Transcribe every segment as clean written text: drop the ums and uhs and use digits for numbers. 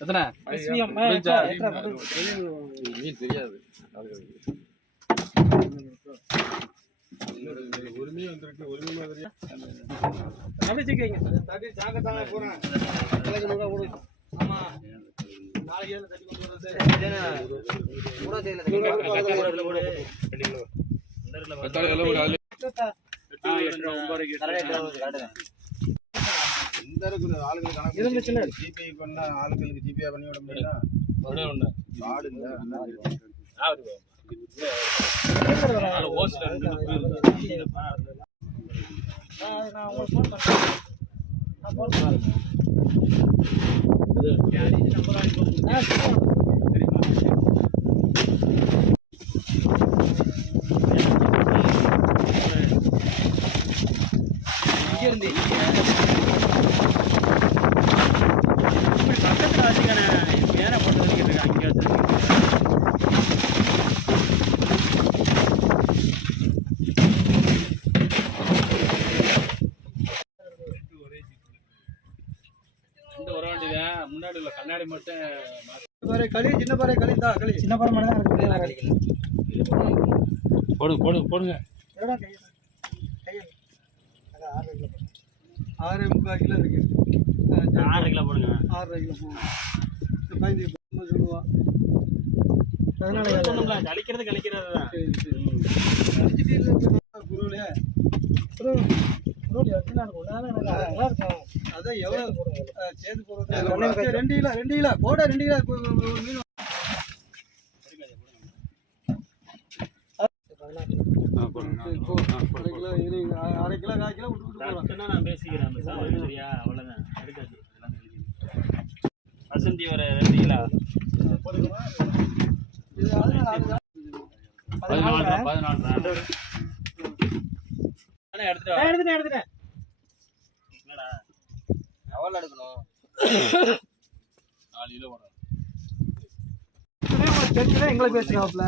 எத்தனை மீன் தெரியாது ஒரு மீன் வந்துருக்கு ஒரு மீன் மாதிரி ஆமா நாளைக்கு தட்டி கொண்டு ஜிபே பண்ண ஆளுங்களுக்கு ஜிபே பண்ணி விட முடியுமா கார்டு இல்லை முன்னாடி உள்ள கண்ணாடி மட்டும் களி சின்ன பாறை களி தான் களி சின்ன பாறை மட்டும் தான் இருக்கு போடுங்க போடுங்க போடுங்க 6.25 கிலோ இருக்கு 6 கிலோ போடுங்க 6 கிலோ போடுங்க சொல்லுவா அதனால கழிக்கிறது தான் குருவிலே அதான் எவ்வளவு சேர்த்து போடுறது 2 கிலோ போட 2 கிலோ மீன் அரை கிலோ 1/4 கிலோ விட்டு நான் பேசிக்கிறேன் சரியா அவ்வளோதான் எடுக்காது வசந்தி ஒரு 2 கிலோ 14 எடுத்துட்டேன் என்னடா எவ்வளோ எடுக்கணும் 4 கிலோ போடுறேன் எங்களை பேசுறாப்ல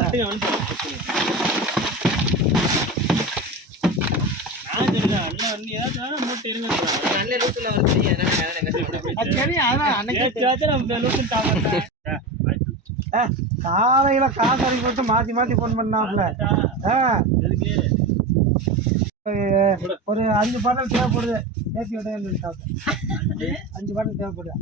காலையில காசு போட்டு மாத்தி போன் பண்ணாப்ல ஒரு 5 பாட்டில் தேவைப்படுது ஏற்றி விட 5 பாட்டில் தேவைப்படுது